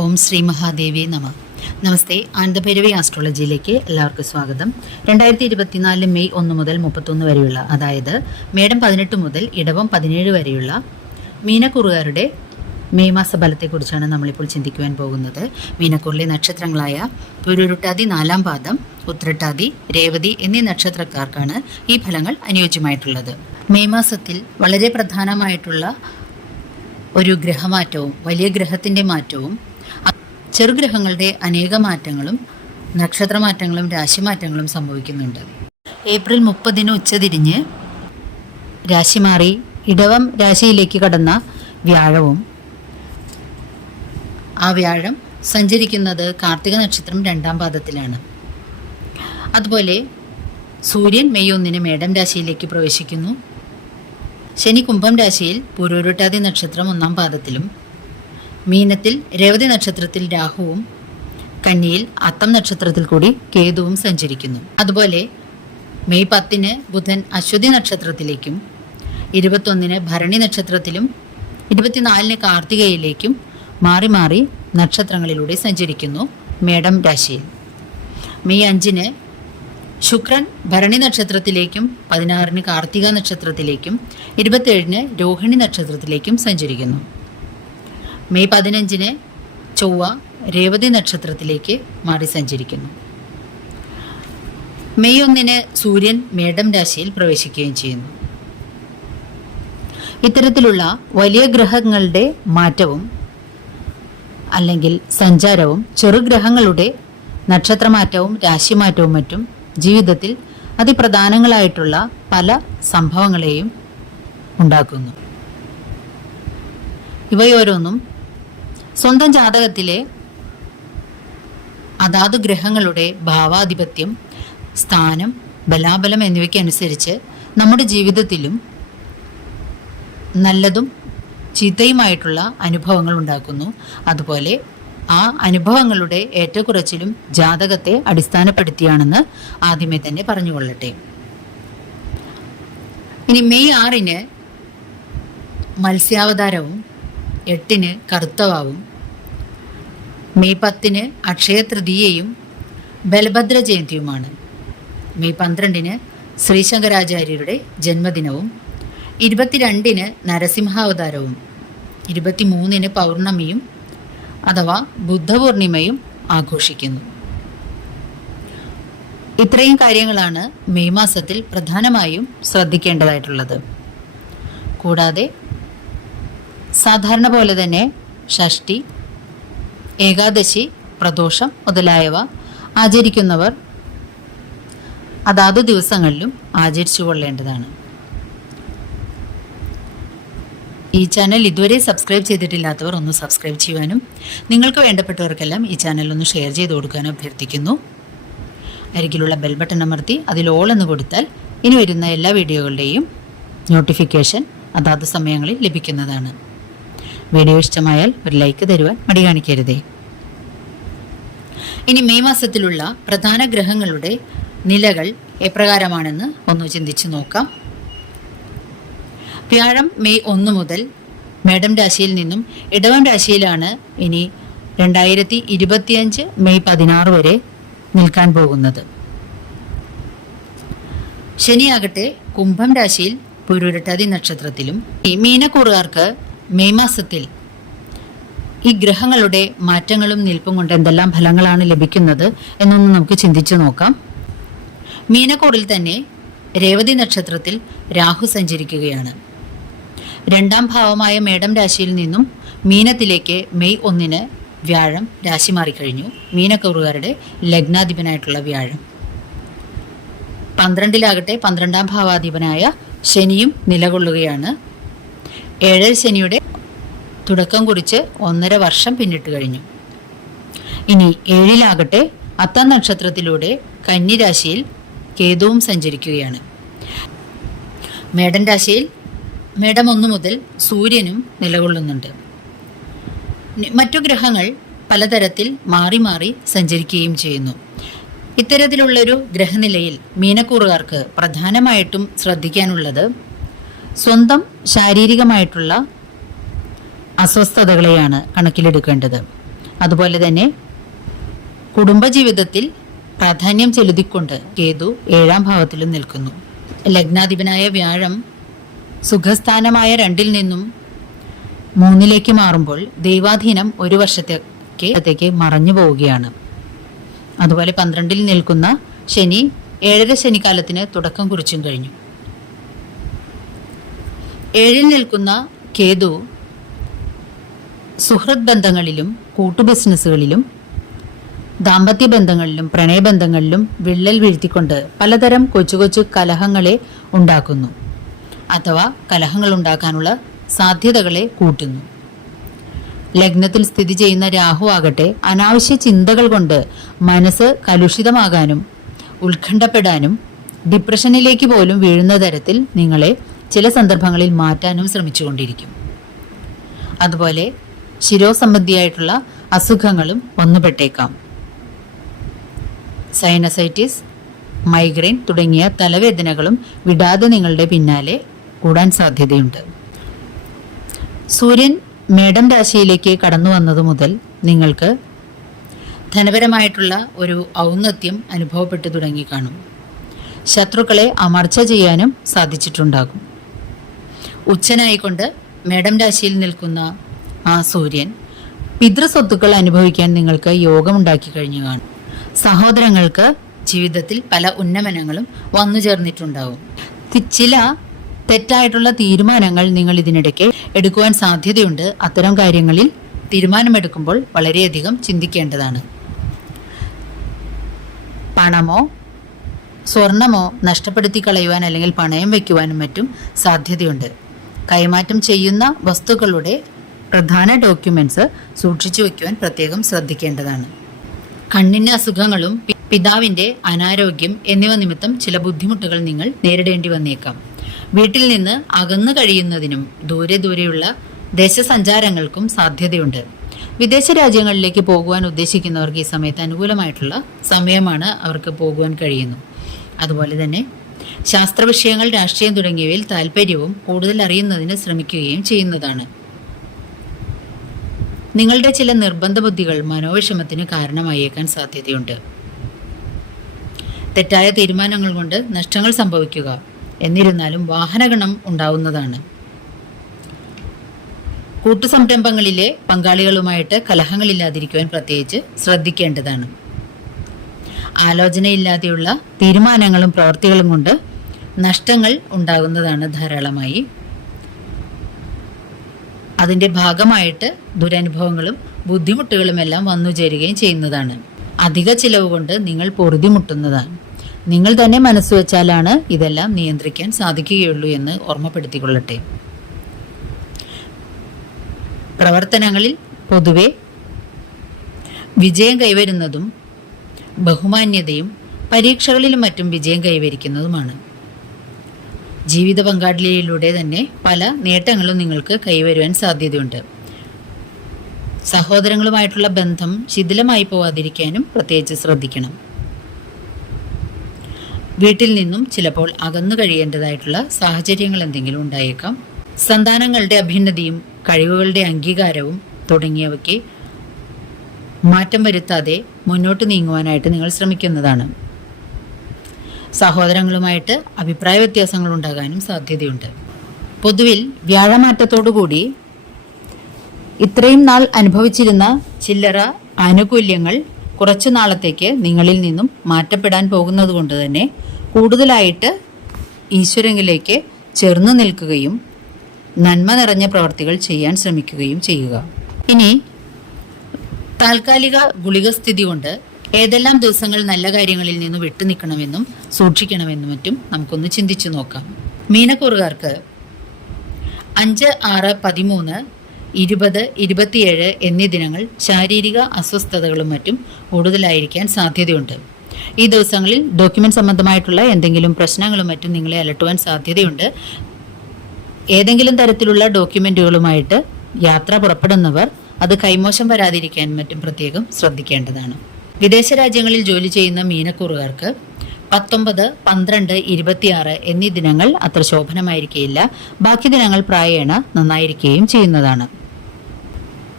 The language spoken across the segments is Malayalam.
ഓം ശ്രീ മഹാദേവി നമ. നമസ്തേ. ആനന്ദഭൈരവി ആസ്ട്രോളജിയിലേക്ക് എല്ലാവർക്കും സ്വാഗതം. 2024 മെയ് 1 മുതൽ 31 വരെയുള്ള, അതായത് മേടം 18 മുതൽ ഇടവം 17 വരെയുള്ള മീനക്കൂറുകാരുടെ മെയ് മാസ ഫലത്തെക്കുറിച്ചാണ് നമ്മളിപ്പോൾ ചിന്തിക്കുവാൻ പോകുന്നത്. മീനക്കൂറിലെ നക്ഷത്രങ്ങളായ പുരുരുട്ടാതി 4-ാം പാദം, ഉത്രട്ടാതി, രേവതി എന്നീ നക്ഷത്രക്കാർക്കാണ് ഈ ഫലങ്ങൾ അനുയോജ്യമായിട്ടുള്ളത്. മെയ് മാസത്തിൽ വളരെ പ്രധാനമായിട്ടുള്ള ഒരു ഗ്രഹമാറ്റവും വലിയ ഗ്രഹത്തിൻ്റെ മാറ്റവും ചെറുഗ്രഹങ്ങളുടെ അനേക മാറ്റങ്ങളും നക്ഷത്രമാറ്റങ്ങളും രാശിമാറ്റങ്ങളും സംഭവിക്കുന്നുണ്ട്. ഏപ്രിൽ 30 ഉച്ചതിരിഞ്ഞ് രാശി മാറി ഇടവം രാശിയിലേക്ക് കടന്ന വ്യാഴവും, ആ വ്യാഴം സഞ്ചരിക്കുന്നത് കാർത്തിക നക്ഷത്രം 2-ാം പാദത്തിലാണ്. അതുപോലെ സൂര്യൻ മെയ് 1 മേടം രാശിയിലേക്ക് പ്രവേശിക്കുന്നു. ശനി കുംഭം രാശിയിൽ പൂരോരുട്ടാതി നക്ഷത്രം 1-ാം പാദത്തിലും, മീനത്തിൽ രേവതി നക്ഷത്രത്തിൽ രാഹുവും, കന്നിയിൽ അത്തം നക്ഷത്രത്തിൽ കൂടി കേതുവും സഞ്ചരിക്കുന്നു. അതുപോലെ മെയ് 10 ബുധൻ അശ്വതി നക്ഷത്രത്തിലേക്കും, 21 ഭരണി നക്ഷത്രത്തിലും, 24 കാർത്തികയിലേക്കും മാറി മാറി നക്ഷത്രങ്ങളിലൂടെ സഞ്ചരിക്കുന്നു മേടം രാശിയിൽ. മെയ് 5 ശുക്രൻ ഭരണി നക്ഷത്രത്തിലേക്കും, 16 കാർത്തിക നക്ഷത്രത്തിലേക്കും, 27 രോഹിണി നക്ഷത്രത്തിലേക്കും സഞ്ചരിക്കുന്നു. മെയ് 15 ചൊവ്വ രേവതി നക്ഷത്രത്തിലേക്ക് മാറി സഞ്ചരിക്കുന്നു. മെയ് 1 സൂര്യൻ മേടം രാശിയിൽ പ്രവേശിക്കുകയും ചെയ്യുന്നു. ഇത്തരത്തിലുള്ള വലിയ ഗ്രഹങ്ങളുടെ മാറ്റവും അല്ലെങ്കിൽ സഞ്ചാരവും ചെറുഗ്രഹങ്ങളുടെ നക്ഷത്രമാറ്റവും രാശിമാറ്റവും മറ്റും ജീവിതത്തിൽ അതിപ്രധാനങ്ങളായിട്ടുള്ള പല സംഭവങ്ങളെയും ഉണ്ടാക്കുന്നു. ഇവയോരോന്നും സ്വന്തം ജാതകത്തിലെ അതാത് ഗ്രഹങ്ങളുടെ ഭാവാധിപത്യം, സ്ഥാനം, ബലാബലം എന്നിവയ്ക്കനുസരിച്ച് നമ്മുടെ ജീവിതത്തിലും നല്ലതും ചീത്തയുമായിട്ടുള്ള അനുഭവങ്ങൾ ഉണ്ടാക്കുന്നു. അതുപോലെ ആ അനുഭവങ്ങളുടെ ഏറ്റക്കുറച്ചിലും ജാതകത്തെ അടിസ്ഥാനപ്പെടുത്തിയാണെന്ന് ആദ്യമേ തന്നെ പറഞ്ഞുകൊള്ളട്ടെ. ഇനി മെയ് 6 മത്സ്യാവതാരവും, 8 കറുത്തവാവും, മെയ് 10 അക്ഷയ തൃതീയയും ബലഭദ്ര ജയന്തിയുമാണ്. മെയ് 12 ശ്രീശങ്കരാചാര്യരുടെ ജന്മദിനവും, 22 നരസിംഹാവതാരവും, 23 പൗർണമിയും അഥവാ ബുദ്ധപൂർണിമയും ആഘോഷിക്കുന്നു. ഇത്രയും കാര്യങ്ങളാണ് മെയ് മാസത്തിൽ പ്രധാനമായും ശ്രദ്ധിക്കേണ്ടതായിട്ടുള്ളത്. കൂടാതെ സാധാരണ പോലെ തന്നെ ഷഷ്ഠി, ഏകാദശി, പ്രദോഷം മുതലായവ ആചരിക്കുന്നവർ അതാത് ദിവസങ്ങളിലും ആചരിച്ചു കൊള്ളേണ്ടതാണ്. ഈ ചാനൽ ഇതുവരെ സബ്സ്ക്രൈബ് ചെയ്തിട്ടില്ലാത്തവർ ഒന്ന് സബ്സ്ക്രൈബ് ചെയ്യുവാനും നിങ്ങൾക്ക് വേണ്ടപ്പെട്ടവർക്കെല്ലാം ഈ ചാനൽ ഒന്ന് ഷെയർ ചെയ്ത് കൊടുക്കാനും അഭ്യർത്ഥിക്കുന്നു. അരികിലുള്ള ബെൽ ബട്ടൺ അമർത്തി അതിൽ ഓൾ എന്ന് കൊടുത്താൽ ഇനി വരുന്ന എല്ലാ വീഡിയോകളുടെയും നോട്ടിഫിക്കേഷൻ അതാത് സമയങ്ങളിൽ ലഭിക്കുന്നതാണ്. വീഡിയോ ഇഷ്ടമായാൽ ഒരു ലൈക്ക് തരുവാൻ മടി കാണിക്കരുതേ. ഇനി മെയ് മാസത്തിലുള്ള പ്രധാന ഗ്രഹങ്ങളുടെ നിലകൾ എപ്രകാരമാണെന്ന് ഒന്ന് ചിന്തിച്ചു നോക്കാം. വ്യാഴം മെയ് 1 മുതൽ മേടം രാശിയിൽ നിന്നും ഇടവം രാശിയിലാണ് ഇനി 2025 മെയ് 16 വരെ നിൽക്കാൻ പോകുന്നത്. ശനിയാകട്ടെ കുംഭം രാശിയിൽ പുരുരുട്ടാതി നക്ഷത്രത്തിലും. ഈ മീനക്കൂറുകാർക്ക് മെയ് മാസത്തിൽ ഈ ഗ്രഹങ്ങളുടെ മാറ്റങ്ങളും നിൽപ്പും കൊണ്ട് എന്തെല്ലാം ഫലങ്ങളാണ് ലഭിക്കുന്നത് എന്നൊന്ന് നമുക്ക് ചിന്തിച്ചു നോക്കാം. മീനക്കൂറിൽ തന്നെ രേവതി നക്ഷത്രത്തിൽ രാഹു സഞ്ചരിക്കുകയാണ്. 2-ാം ഭാവമായ മേടം രാശിയിൽ നിന്നും മീനത്തിലേക്ക് മെയ് 1 വ്യാഴം രാശി മാറിക്കഴിഞ്ഞു. മീനക്കൂറുകാരുടെ ലഗ്നാധിപനായിട്ടുള്ള വ്യാഴം. 12-ലാകട്ടെ 12-ാം ഭാവാധിപനായ ശനിയും നിലകൊള്ളുകയാണ്. 7 ശനിയുടെ തുടക്കം കുറിച്ച് 1.5 വർഷം പിന്നിട്ട് കഴിഞ്ഞു. ഇനി 7-ലാകട്ടെ അത്തം നക്ഷത്രത്തിലൂടെ കന്നി രാശിയിൽ കേതുവും സഞ്ചരിക്കുകയാണ്. മേടൻ രാശിയിൽ മേടം 1 മുതൽ സൂര്യനും നിലകൊള്ളുന്നുണ്ട്. മറ്റു ഗ്രഹങ്ങൾ പലതരത്തിൽ മാറി മാറി സഞ്ചരിക്കുകയും ചെയ്യുന്നു. ഇത്തരത്തിലുള്ളൊരു ഗ്രഹനിലയിൽ മീനക്കൂറുകാർക്ക് പ്രധാനമായിട്ടും ശ്രദ്ധിക്കാനുള്ളത് സ്വന്തം ശാരീരികമായിട്ടുള്ള അസ്വസ്ഥതകളെയാണ് കണക്കിലെടുക്കേണ്ടത്. അതുപോലെ തന്നെ കുടുംബജീവിതത്തിൽ പ്രാധാന്യം ചെലുത്തിക്കൊണ്ട് കേതു 7ാം ഭാവത്തിലും നിൽക്കുന്നു. ലഗ്നാധിപനായ വ്യാഴം സുഖസ്ഥാനമായ 2-ൽ നിന്നും 3-ലേക്ക് മാറുമ്പോൾ ദൈവാധീനം 1 വർഷത്തേക്ക് മറഞ്ഞു പോവുകയാണ്. അതുപോലെ 12-ൽ നിൽക്കുന്ന ശനി 7ര ശനിക്കാലത്തിന് തുടക്കം കുറിച്ചും കഴിഞ്ഞു. 7-ൽ നിൽക്കുന്ന കേതു സുഹൃത്ത് ബന്ധങ്ങളിലും കൂട്ടു ബിസിനസ്സുകളിലും ദാമ്പത്യ ബന്ധങ്ങളിലും പ്രണയബന്ധങ്ങളിലും വിള്ളൽ വീഴ്ത്തിക്കൊണ്ട് പലതരം കൊച്ചു കൊച്ചു കലഹങ്ങളെ ഉണ്ടാക്കുന്നു അഥവാ കലഹങ്ങൾ ഉണ്ടാക്കാനുള്ള സാധ്യതകളെ കൂട്ടുന്നു. ലഗ്നത്തിൽ സ്ഥിതി ചെയ്യുന്ന രാഹു ആകട്ടെ അനാവശ്യ ചിന്തകൾ കൊണ്ട് മനസ്സ് കലുഷിതമാകാനും ഉത്കണ്ഠപ്പെടാനും ഡിപ്രഷനിലേക്ക് പോലും വീഴുന്ന തരത്തിൽ നിങ്ങളെ ചില സന്ദർഭങ്ങളിൽ മാറ്റാനും ശ്രമിച്ചുകൊണ്ടിരിക്കും. അതുപോലെ ശിരോസംബന്ധിയായിട്ടുള്ള അസുഖങ്ങളും വന്നുപെട്ടേക്കാം. സൈനസൈറ്റിസ്, മൈഗ്രെയിൻ തുടങ്ങിയ തലവേദനകളും വിടാതെ നിങ്ങളുടെ പിന്നാലെ കൂടാൻ സാധ്യതയുണ്ട്. സൂര്യൻ മേടം രാശിയിലേക്ക് കടന്നു വന്നത് മുതൽ നിങ്ങൾക്ക് ധനപരമായിട്ടുള്ള ഒരു ഔന്നത്യം അനുഭവപ്പെട്ടു തുടങ്ങി കാണും. ശത്രുക്കളെ അമർച്ച ചെയ്യാനും സാധിച്ചിട്ടുണ്ടാകും. ഉച്ചനായിക്കൊണ്ട് മേടം രാശിയിൽ നിൽക്കുന്ന ആ സൂര്യൻ പിതൃസ്വത്തുക്കൾ അനുഭവിക്കാൻ നിങ്ങൾക്ക് യോഗമുണ്ടാക്കി കഴിഞ്ഞു കാണും. സഹോദരങ്ങൾക്ക് ജീവിതത്തിൽ പല ഉന്നമനങ്ങളും വന്നു ചേർന്നിട്ടുണ്ടാവും. ചില തെറ്റായിട്ടുള്ള തീരുമാനങ്ങൾ നിങ്ങൾ ഇതിനിടയ്ക്ക് എടുക്കുവാൻ സാധ്യതയുണ്ട്. അത്തരം കാര്യങ്ങളിൽ തീരുമാനമെടുക്കുമ്പോൾ വളരെയധികം ചിന്തിക്കേണ്ടതാണ്. പണമോ സ്വർണമോ നഷ്ടപ്പെടുത്തി കളയുവാൻ അല്ലെങ്കിൽ പണയം വയ്ക്കുവാനും മറ്റും സാധ്യതയുണ്ട്. കൈമാറ്റം ചെയ്യുന്ന വസ്തുക്കളുടെ പ്രധാന ഡോക്യുമെന്റ്സ് സൂക്ഷിച്ചു വയ്ക്കുവാൻ പ്രത്യേകം ശ്രദ്ധിക്കേണ്ടതാണ്. കണ്ണിന് അസുഖങ്ങളും പിതാവിൻ്റെ അനാരോഗ്യം എന്നിവ നിമിത്തം ചില ബുദ്ധിമുട്ടുകൾ നിങ്ങൾ നേരിടേണ്ടി വന്നേക്കാം. വീട്ടിൽ നിന്ന് അകന്നു കഴിയുന്നതിനും ദൂരെയുള്ള ദേശസഞ്ചാരങ്ങൾക്കും സാധ്യതയുണ്ട്. വിദേശ രാജ്യങ്ങളിലേക്ക് പോകുവാൻ ഉദ്ദേശിക്കുന്നവർക്ക് ഈ സമയത്ത് അനുകൂലമായിട്ടുള്ള സമയമാണ്. അവർക്ക് പോകുവാൻ കഴിയുന്നു. അതുപോലെ തന്നെ ശാസ്ത്ര വിഷയങ്ങൾ, രാഷ്ട്രീയം തുടങ്ങിയവയിൽ താല്പര്യവും കൂടുതൽ അറിയുന്നതിന് ശ്രമിക്കുകയും ചെയ്യുന്നതാണ്. നിങ്ങളുടെ ചില നിർബന്ധ ബുദ്ധികൾ മനോവിഷമത്തിന് കാരണമായേക്കാൻ സാധ്യതയുണ്ട്. തെറ്റായ തീരുമാനങ്ങൾ കൊണ്ട് നഷ്ടങ്ങൾ സംഭവിക്കുക. എന്നിരുന്നാലും വാഹനഗണം ഉണ്ടാവുന്നതാണ്. കൂട്ടുസംരംഭങ്ങളിലെ പങ്കാളികളുമായിട്ട് കലഹങ്ങളില്ലാതിരിക്കുവാൻ പ്രത്യേകിച്ച് ശ്രദ്ധിക്കേണ്ടതാണ്. ആലോചനയില്ലാതെയുള്ള തീരുമാനങ്ങളും പ്രവൃത്തികളും കൊണ്ട് നഷ്ടങ്ങൾ ഉണ്ടാകുന്നതാണ് ധാരാളമായി. അതിൻ്റെ ഭാഗമായിട്ട് ദുരനുഭവങ്ങളും ബുദ്ധിമുട്ടുകളുമെല്ലാം വന്നു ചേരുകയും ചെയ്യുന്നതാണ്. അധിക ചിലവ് കൊണ്ട് നിങ്ങൾ പൊറുതിമുട്ടുന്നതാണ്. നിങ്ങൾ തന്നെ മനസ്സ് വെച്ചാലാണ് ഇതെല്ലാം നിയന്ത്രിക്കാൻ സാധിക്കുകയുള്ളൂ എന്ന് ഓർമ്മപ്പെടുത്തിക്കൊള്ളട്ടെ. പ്രവർത്തനങ്ങളിൽ പൊതുവെ വിജയം കൈവരുന്നതും ബഹുമാന്യതയും പരീക്ഷകളിലും മറ്റും വിജയം കൈവരിക്കുന്നതുമാണ്. ജീവിത പങ്കാളിയിലൂടെ തന്നെ പല നേട്ടങ്ങളും നിങ്ങൾക്ക് കൈവരുവാൻ സാധ്യതയുണ്ട്. സഹോദരങ്ങളുമായിട്ടുള്ള ബന്ധം ശിഥിലമായി പോവാതിരിക്കാനും പ്രത്യേകിച്ച് ശ്രദ്ധിക്കണം. വീട്ടിൽ നിന്നും ചിലപ്പോൾ അകന്നു കഴിയേണ്ടതായിട്ടുള്ള സാഹചര്യങ്ങൾ എന്തെങ്കിലും ഉണ്ടായേക്കാം. സന്താനങ്ങളുടെ അഭ്യുന്നതിയും കഴിവുകളുടെ അംഗീകാരവും തുടങ്ങിയവയ്ക്ക് മാറ്റം വരുത്താതെ മുന്നോട്ട് നീങ്ങുവാനായിട്ട് നിങ്ങൾ ശ്രമിക്കുന്നതാണ്. സഹോദരങ്ങളുമായിട്ട് അഭിപ്രായ വ്യത്യാസങ്ങൾ ഉണ്ടാകാനും സാധ്യതയുണ്ട്. പൊതുവിൽ വ്യാഴമാറ്റത്തോടുകൂടി ഇത്രയും നാൾ അനുഭവിച്ചിരുന്ന ചില്ലറ ആനുകൂല്യങ്ങൾ കുറച്ചു നാളത്തേക്ക് നിങ്ങളിൽ നിന്നും മാറ്റപ്പെടാൻ പോകുന്നത് കൊണ്ട് തന്നെ കൂടുതലായിട്ട് ഈശ്വരനിലേക്ക് ചേർന്ന് നിൽക്കുകയും നന്മ നിറഞ്ഞ പ്രവർത്തികൾ ചെയ്യാൻ ശ്രമിക്കുകയും ചെയ്യുക. ഇനി താൽക്കാലിക ഗുളിക സ്ഥിതി കൊണ്ട് ഏതെല്ലാം ദിവസങ്ങൾ നല്ല കാര്യങ്ങളിൽ നിന്ന് വിട്ടുനിൽക്കണമെന്നും സൂക്ഷിക്കണമെന്നും മറ്റും നമുക്കൊന്ന് ചിന്തിച്ചു നോക്കാം. മീനക്കൂറുകാർക്ക് 5, 6, 13, 20, 27 എന്നീ ദിനങ്ങൾ ശാരീരിക അസ്വസ്ഥതകളും മറ്റും കൂടുതലായിരിക്കാൻ സാധ്യതയുണ്ട്. ഈ ദിവസങ്ങളിൽ ഡോക്യുമെന്റ് സംബന്ധമായിട്ടുള്ള എന്തെങ്കിലും പ്രശ്നങ്ങളും മറ്റും നിങ്ങളെ അലട്ടുവാൻ സാധ്യതയുണ്ട്. ഏതെങ്കിലും തരത്തിലുള്ള ഡോക്യുമെന്റുകളുമായിട്ട് യാത്ര പുറപ്പെടുന്നവർ അത് കൈമോശം വരാതിരിക്കാൻ മറ്റും പ്രത്യേകം ശ്രദ്ധിക്കേണ്ടതാണ്. വിദേശ രാജ്യങ്ങളിൽ ജോലി ചെയ്യുന്ന മീനക്കൂറുകാർക്ക് 19, 12, 26 എന്നീ ദിനങ്ങൾ അത്ര ശോഭനമായിരിക്കുകയില്ല. ബാക്കി ദിനങ്ങൾ പ്രായേണ നന്നായിരിക്കുകയും ചെയ്യുന്നതാണ്.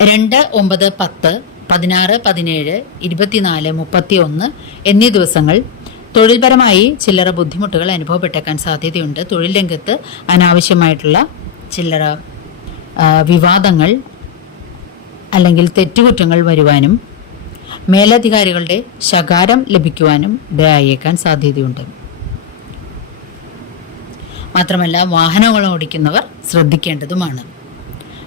2, 9, 10, 16, 17, 24, 31 എന്നീ ദിവസങ്ങൾ തൊഴിൽപരമായി ചില്ലറ ബുദ്ധിമുട്ടുകൾ അനുഭവപ്പെട്ടേക്കാൻ സാധ്യതയുണ്ട്. തൊഴിൽ രംഗത്ത് അനാവശ്യമായിട്ടുള്ള ചില്ലറ വിവാദങ്ങൾ അല്ലെങ്കിൽ തെറ്റുകുറ്റങ്ങൾ വരുവാനും മേലധികാരികളുടെ ശകാരം ലഭിക്കുവാനും ഇടയായേക്കാൻ സാധ്യതയുണ്ട്. മാത്രമല്ല വാഹനങ്ങൾ ഓടിക്കുന്നവർ ശ്രദ്ധിക്കേണ്ടതുമാണ്.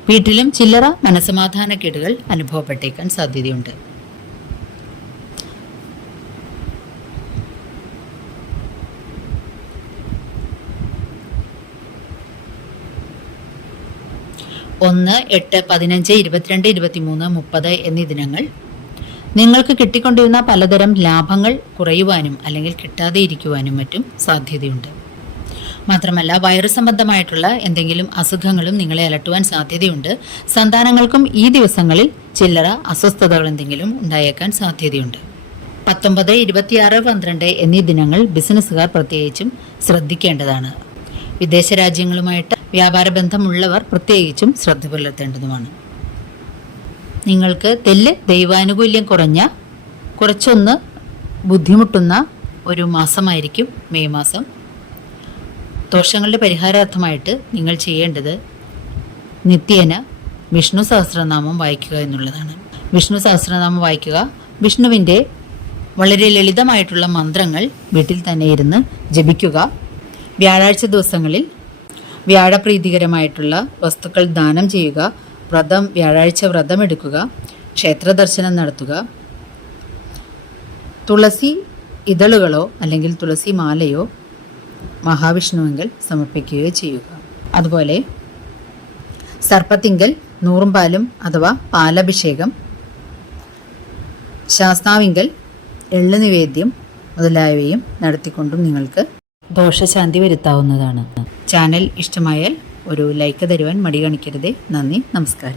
വീട്ടിലും ചില്ലറ മനസമാധാനക്കേടുകൾ അനുഭവപ്പെട്ടേക്കാൻ സാധ്യതയുണ്ട്. ഒന്ന്, 8, 15, 22, 23, 30 എന്നീ ദിനങ്ങൾ നിങ്ങൾക്ക് കിട്ടിക്കൊണ്ടിരുന്ന പലതരം ലാഭങ്ങൾ കുറയുവാനും അല്ലെങ്കിൽ കിട്ടാതെ ഇരിക്കുവാനും മറ്റും സാധ്യതയുണ്ട്. മാത്രമല്ല വൈറസ് സംബന്ധമായിട്ടുള്ള എന്തെങ്കിലും അസുഖങ്ങളും നിങ്ങളെ അലട്ടുവാൻ സാധ്യതയുണ്ട്. സന്താനങ്ങൾക്കും ഈ ദിവസങ്ങളിൽ ചില്ലറ അസ്വസ്ഥതകൾ എന്തെങ്കിലും ഉണ്ടായേക്കാൻ സാധ്യതയുണ്ട്. 19, 26, 12 എന്നീ ദിനങ്ങൾ ബിസിനസ്സുകാർ പ്രത്യേകിച്ചും ശ്രദ്ധിക്കേണ്ടതാണ്. വിദേശ രാജ്യങ്ങളുമായിട്ട് വ്യാപാര ബന്ധമുള്ളവർ പ്രത്യേകിച്ചും ശ്രദ്ധ പുലർത്തേണ്ടതുമാണ്. നിങ്ങൾക്ക് ദൈവാനുകൂല്യം കുറച്ചൊന്ന് ബുദ്ധിമുട്ടുന്ന ഒരു മാസമായിരിക്കും മെയ് മാസം. ദോഷങ്ങളുടെ പരിഹാരാർത്ഥമായിട്ട് നിങ്ങൾ ചെയ്യേണ്ടത് നിത്യേന വിഷ്ണു സഹസ്രനാമം വായിക്കുക എന്നുള്ളതാണ്. വിഷ്ണു സഹസ്രനാമം വായിക്കുക. വിഷ്ണുവിൻ്റെ വളരെ ലളിതമായിട്ടുള്ള മന്ത്രങ്ങൾ വീട്ടിൽ തന്നെ ഇരുന്ന് ജപിക്കുക. വ്യാഴാഴ്ച ദിവസങ്ങളിൽ വ്യാഴപ്രീതികരമായിട്ടുള്ള വസ്തുക്കൾ ദാനം ചെയ്യുക. വ്യാഴാഴ്ച വ്രതമെടുക്കുക. ക്ഷേത്ര ദർശനം നടത്തുക. തുളസി ഇതളുകളോ അല്ലെങ്കിൽ തുളസി മാലയോ മഹാവിഷ്ണുവിങ്കൽ സമർപ്പിക്കുകയോ ചെയ്യുക. അതുപോലെ സർപ്പത്തിങ്കൽ നൂറും പാലും അഥവാ പാലഭിഷേകം, ശാസ്താവിങ്കൽ എള്ള് നിവേദ്യം മുതലായവയും നടത്തിക്കൊണ്ടും നിങ്ങൾക്ക് ദോഷശാന്തി വരുത്താവുന്നതാണ്. ചാനൽ ഇഷ്ടമായാൽ ഒരു ലൈക്ക് തരുവാൻ മടി കാണിക്കരുതേ. നന്ദി, നമസ്കാരം.